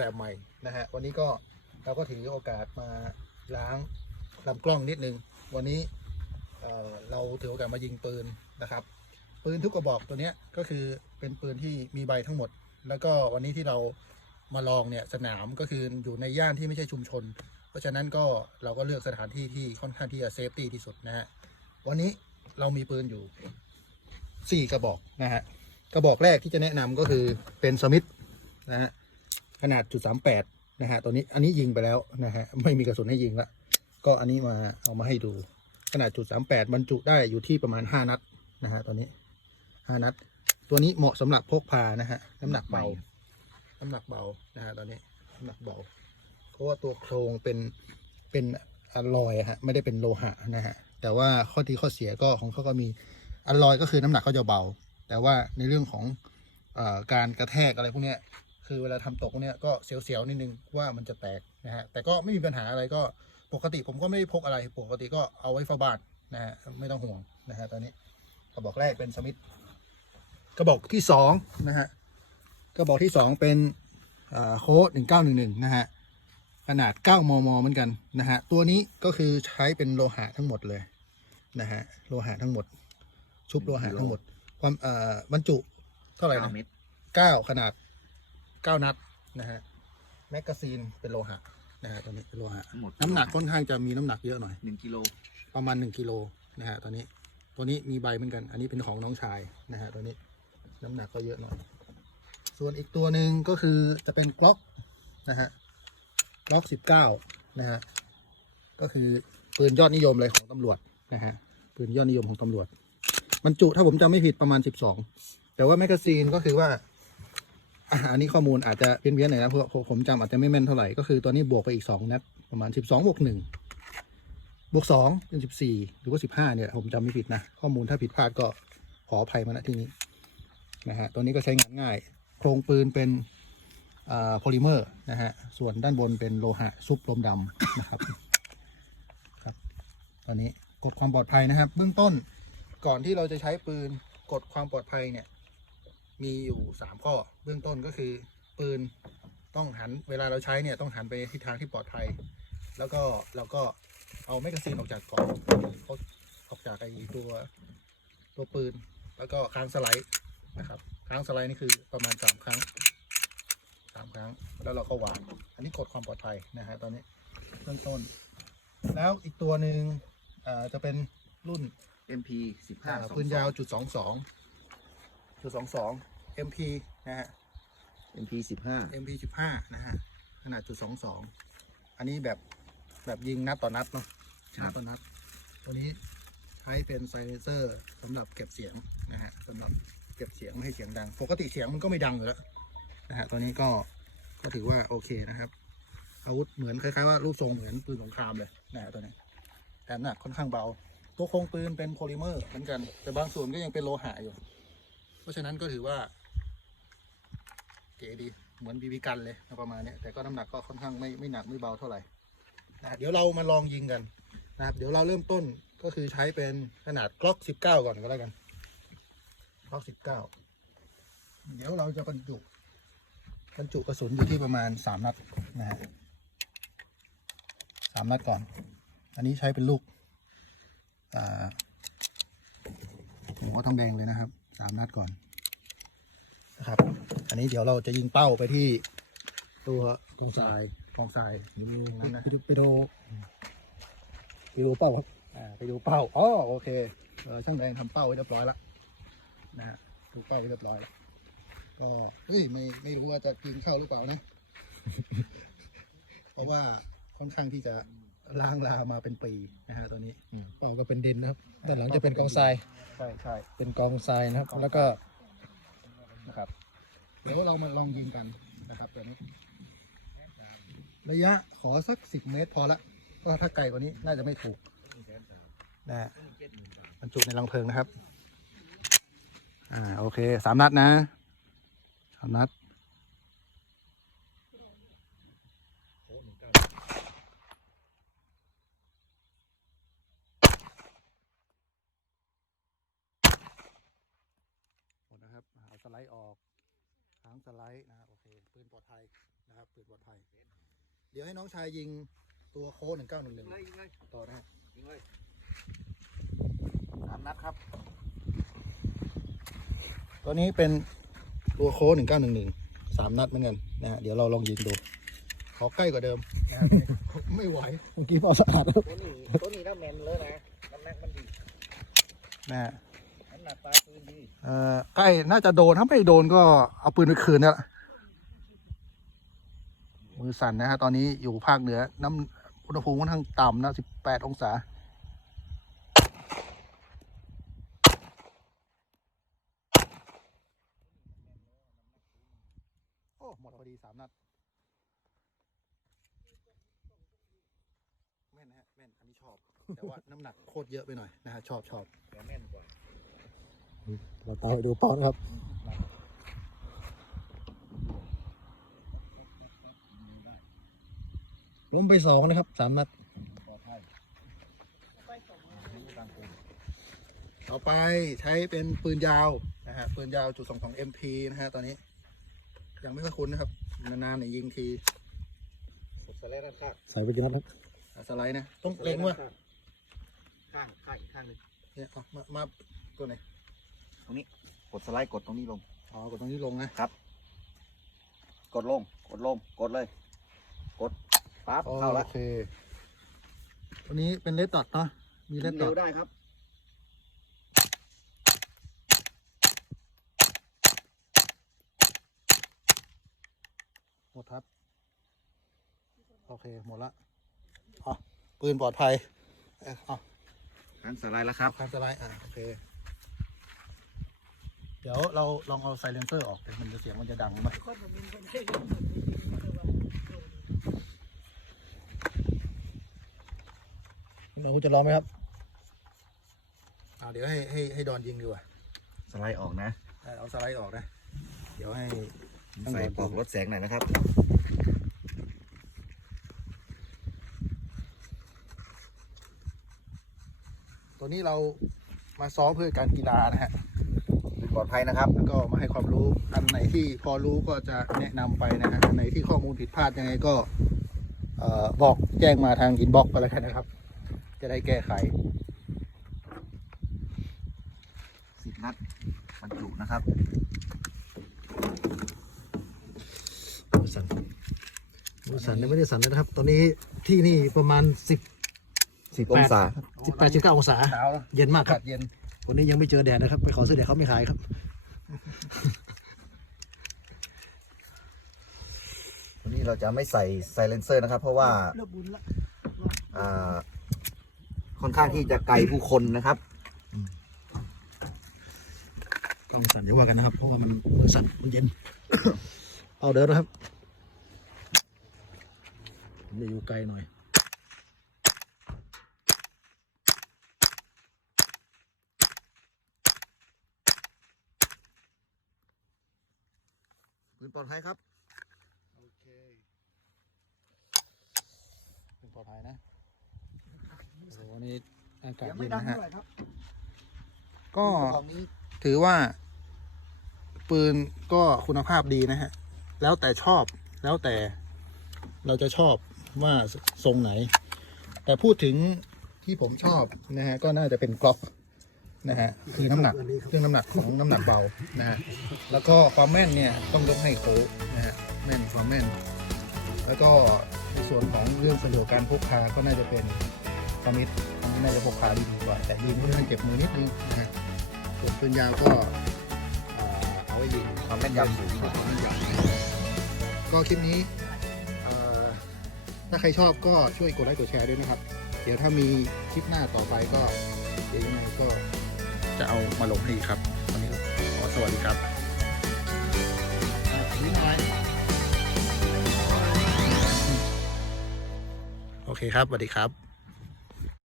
แบบใหม่นะฮะวันนี้ก็เราก็ถือโอกาสมาล้างลำกล้องนิดนึง วันนี้เเราถือโอกาสมายิงปืนนะครับ ปืนทุกกระบอกตัวนี้ก็คือเป็นปืนที่มีใบทั้งหมด แล้วก็วันนี้ที่เรามาลองเนี่ยสนามก็คืออยู่ในย่านที่ไม่ใช่ชุมชน เพราะฉะนั้นก็เราก็เลือกสถานที่ที่ค่อนข้างที่จะเซฟตี้ที่สุดนะฮะวันนี้เรามีปืนอยู่ 4 กระบอกนะฮะกระบอกแรกที่จะแนะนำก็คือเป็นสมิธนะฮะ ขนาดจุดสามแปดนะฮะตัวนี้อันนี้ยิงไปแล้วนะฮะไม่มีกระสุนให้ยิงละก็อันนี้มาเอามาให้ดู ขนาดจุดสามแปดบรรจุได้อยู่ที่ประมาณ5นัดนะฮะตัวนี้ห้านัด ตัวนี้เหมาะสำหรับพกพานะฮะน้ำหนักเบา น้ำหนักเบานะฮะตอนนี้น้ำหนักเบาเพราะว่าตัวโครงเป็นเป็นอลลอยอะฮะไม่ได้เป็นโลหะนะฮะแต่ว่าข้อดีข้อเสียก็ของเขาก็มีอลลอยก็คือน้ำหนักเขาจะเบา แต่ว่าในเรื่องของเออการกระแทกอะไรพวกเนี้ย คือเวลาทำตกพวกเนี้ยก็เสียวๆนิดนึงว่ามันจะแตกนะฮะแต่ก็ไม่มีปัญหาอะไรก็ปกติผมก็ไม่ได้พกอะไรปกติก็เอาไว้เฝ้าบ้านนะฮะไม่ต้องห่วงนะฮะตอนนี้กระบอกแรกเป็นสมิธกระบอกที่สองนะฮะกระบอกที่สองเป็นโค้ดหนึ่งเก้าหนึ่งหนึ่งนะฮะขนาดเก้ามม เหมือนกันนะฮะ ตัวนี้ก็คือใช้เป็นโลหะทั้งหมดเลยนะฮะ โลหะทั้งหมด ชุบโลหะทั้งหมด ความเอ่อบรรจุเท่าไหร่นะเม็ดเก้าขนาด เก้านัดนะฮะแมกกาซีนเป็นโลหะนะฮะตัวนี้เป็นโลหะทั้งหมด น้ำหนักค่อนข้างจะมีน้ำหนักเยอะหน่อย หนึ่งกิโลประมาณหนึ่งกิโลนะฮะตัวนี้ตัวนี้มีใบเหมือนกัน อันนี้เป็นของน้องชายนะฮะตัวนี้น้ำหนักก็เยอะหน่อย ส่วนอีกตัวหนึ่งก็คือจะเป็นกล็อกนะฮะกล็อกสิบเก้านะฮะก็คือปืนยอดนิยมเลยของตำรวจนะฮะปืนยอดนิยมของตำรวจบรรจุถ้าผมจำไม่ผิดประมาณสิบสองแต่ว่าแมกกาซีนก็คือว่า อันนี้ข้อมูลอาจจะเพี้ยนๆหน่อยนะเพราะผมจำอาจจะไม่แม่นเท่าไหร่ก็คือตัวนี้บวกไปอีกสองนัดประมาณสิบสองบวกหนึ่งบวกสองเป็นสิบสี่หรือว่าสิบห้าเนี่ย ผมจำไม่ผิดนะ ข้อมูลถ้าผิดพลาดก็ขออภัยมาณที่นี้นะฮะตัวนี้ก็ใช้งานง่าย โครงปืนเป็นอ่าโพลิเมอร์นะฮะ ส่วนด้านบนเป็นโลหะซุปลมดำนะครับครับ ตอนนี้กฎความปลอดภัยนะครับ เบื้องต้นก่อนที่เราจะใช้ปืนกฎความปลอดภัยเนี่ย มีอยู่สามข้อ เบื้องต้นก็คือปืนต้องหันเวลาเราใช้เนี่ยต้องหันไปทิศทางที่ปลอดภัย แล้วก็เราก็เอาแมกกาซีนออกจากกล่องเขาออกจากไอ้ตัวตัวปืน แล้วก็ค้างสไลด์นะครับค้างสไลด์นี่คือประมาณสามครั้งสามครั้ง แล้วเราก็วางอันนี้กดความปลอดภัยนะฮะตอนนี้เบื้องต้น แล้วอีกตัวหนึ่งอ่าจะเป็นรุ่น MP สิบห้าอ่าปืนยาวจุดสองสองจุดสองสอง MP นะฮะ MP สิบห้า MP สิบห้านะฮะ ขนาดจุดสองสอง อันนี้แบบแบบยิงนัดต่อนัดเนาะนัดต่อนัด ตัวนี้ใช้เป็นไซเลนเซอร์สำหรับเก็บเสียงนะฮะสำหรับเก็บเสียงไม่ให้เสียงดัง ปกติเสียงมันก็ไม่ดังอยู่แล้วนะฮะ ตัวนี้ก็ก็ถือว่าโอเคนะครับ อาวุธเหมือนคล้ายๆว่ารูปทรงเหมือนปืนสงครามเลยนะฮะตัวนี้แต่น้ำหนักค่อนข้างเบา ตัวโครงปืนเป็นโพลิเมอร์เหมือนกัน แต่บางส่วนก็ยังเป็นโลหะอยู่ เพราะฉะนั้นก็ถือว่า เก๋ดีเหมือนบีบีกันเลยประมาณนี้แต่ก็น้ำหนักก็ค่อนข้างไม่ไม่หนักไม่เบาเท่าไหร่นะเดี๋ยวเรามาลองยิงกันนะครับ เดี๋ยวเราเริ่มต้นก็คือใช้เป็นขนาดกล็อกสิบเก้าก่อนก็แล้วกันกล็อกสิบเก้าเดี๋ยวเราจะบรรจุบรรจุกระสุนอยู่ที่ประมาณสามนัดนะฮะสามนัดก่อน อันนี้ใช้เป็นลูกอ่าหัวทองแดงเลยนะครับสามนัดก่อนนะครับ อันนี้เดี๋ยวเราจะยิงเป้าไปที่ตัวกองทรายกองทรายอยู่นั่นนะไปดูไปดูไปดูเป้าครับอ่าไปดูเป้าอ๋อโอเคเออช่างแดงทำเป้าไว้เรียบร้อยแล้วนะฮะดูเป้าไว้เรียบร้อยแล้วก็เฮ้ยไม่ไม่รู้ว่าจะยิงเข้าหรือเปล่านะ เพราะว่าค่อนข้างที่จะล้างลามาเป็นปีนะฮะตัวนี้เป้าก็เป็นดินนะครับด้านหลังจะเป็นกองทรายใช่ใช่เป็นกองทรายนะครับ แล้วก็นะครับ เดี๋ยวเรามาลองยิงกันนะครับตัวนี้ ระยะขอสักสิบเมตรพอละเพราะถ้าไกลกว่านี้น่าจะไม่ถูกนะบรรจุในรังเพลิงนะครับ อ่าโอเคสามนัดนะสามนัดหมดนะครับเอาสไลด์ออกางสไลด์นะครับโอเคปืนปลอดภัยนะครับปืนปลอดภัย เดี๋ยวให้น้องชายยิงตัวโค้ดหนึ่งเก้าหนึ่งหนึ่งยิงเลยยิงเลยต่อนะฮะยิงเลยสามนัดครับตัวนี้เป็นตัวโค้ดหนึ่งเก้าหนึ่งหนึ่งสามนัดเหมือนกันนะฮะเดี๋ยวเราลองยิงดู ขอใกล้กว่าเดิมนะฮะไม่ไหวเมื่อกี้เอาสะอาดครับตัวนี้ตัวนี้ถ้าแมนเลยนะน้ำหนักมันดีนะฮะน้ำหนักปลาปืนดี เอ่อใกล้น่าจะโดนถ้าไม่โดนก็เอาปืนไปคืนนี่แหละมือสั่นนะฮะตอนนี้อยู่ภาคเหนือ น้ำอุณหภูมิค่อนข้างต่ำนะสิบแปดองศาโอ้หมดพอดีสามนัดแม่นนะฮะแม่นอันนี้ชอบ แต่ว่าน้ำหนักโคตรเยอะไปหน่อยนะฮะชอบชอบแต่แม่นกว่า เราเตาให้ดูเป้านะครับล้มไปสองนะครับสามนัดปลอดภัยต่อไปใช้เป็นปืนยาวนะฮะปืนยาวจุดสองสอง MP นะฮะตอนนี้ ยังไม่ค่อยคุ้นนะครับ นานๆเนี่ยยิงทีกดสไลด์ด้านข้างใส่ไปกี่นัดครับอะสไลด์นะ ต้องเล็งว่าข้างข้างอีกข้างหนึ่งเนี่ยเอามามาตัวไหนต รงนี้ กดสไลด์กดตรงนี้ลง อ๋อกดตรงนี้ลงนะกดลง กดลง กดเลย กดปั๊บเข้าละโอเค ตัวนี้เป็นเลดดอทเนาะ มีเลดดเร็อวทได้ครับ หมดครับ โอเค หมดละอ๋อปืนปลอดภัย เอ้ยอ๋อหันสไลด์แล้วครับคันสไลด์อะโอเค เดี๋ยวเราลองเอาไซเลนเซอร์ออกเดี๋ยวมันจะเสียงมันจะดังไหมคุณเอาคุณจะลองไหมครับอ่าเดี๋ยวให้ให้ให้ดอนยิงดีกว่าสไลด์ออกนะ เอาสไลด์ออกนะ เดี๋ยวให้ใส่ปลอกลดแสงหน่อยนะครับตัวนี้เรามาซ้อมเพื่อการกีฬานะฮะ ปลอดภัยนะครับ แล้วก็มาให้ความรู้อันไหนที่พอรู้ก็จะแนะนำไปนะฮะอันไหนที่ข้อมูลผิดพลาดยังไงก็เอ่อบอกแจ้งมาทางอินบ็อกซ์ไปเลยนะครับ จะได้แก้ไขสิบนัดบรรจุนะครับมือสั่นมือสั่นเนี่ยไม่ได้สั่นนะครับ ตอนนี้ที่นี่ประมาณสิบสิบองศาสิบแปดสิบเก้าองศาหนาวเย็นมากคกัรับดเย็น วันนี้ยังไม่เจอแดดนะครับ ไปขอซื้อแดดเขาไม่ขายครับ วันนี้เราจะไม่ใส่ไซเลนเซอร์นะครับ เพราะว่าอ่าค่อนข้างที่จะไกลผู้คนนะครับกล้องสั่นอย่าว่ากันนะครับ เพราะว่ามันมือสั่นมันเย็น เอาเดินนะครับผมจะอยู่ไกลหน่อย ปืนปลอดภัยครับ โอเคเป็นปลอดภัยนะโอ้โหวันนี้อากาศยังเย็ไม่นดังนะฮะเท่าไหร่ครับก็ของนี้ถือว่า ปืนก็คุณภาพดีนะฮะ แล้วแต่ชอบแล้วแต่เราจะชอบว่าทรงไหน แต่พูดถึงที่ผมชอบนะฮะ ก็น่าจะเป็นกล็อก นะฮะคือน้ำหนักเครื่องน้ำหนักของน้ำหนักเบานะฮะแล้วก็ความแม่นเนี่ยต้องยกให้โค้ชนะฮะแม่นความแม่น แล้วก็ในส่วนของเรื่องสะดวกการพกพาก็น่าจะเป็นคอมิดน่าจะพกพาดีกว่า แต่ยิงค่อนข้างเจ็บมือนิดนึงนะฮะส่วนปืนยาวก็เอ่อเอาไว้ยิงความแม่นยำสูงกว่าก็คลิปนี้เอ่อถ้าใครชอบก็ช่วยกดไลค์กดแชร์ด้วยนะครับ เดี๋ยวถ้ามีคลิปหน้าต่อไปก็เดี๋ยวยังไงก็ จะเอามาลงให้อีครับ วันนี้ขอสวัสดีครับนิดหน่อยโอเคครับสวัสดีครับ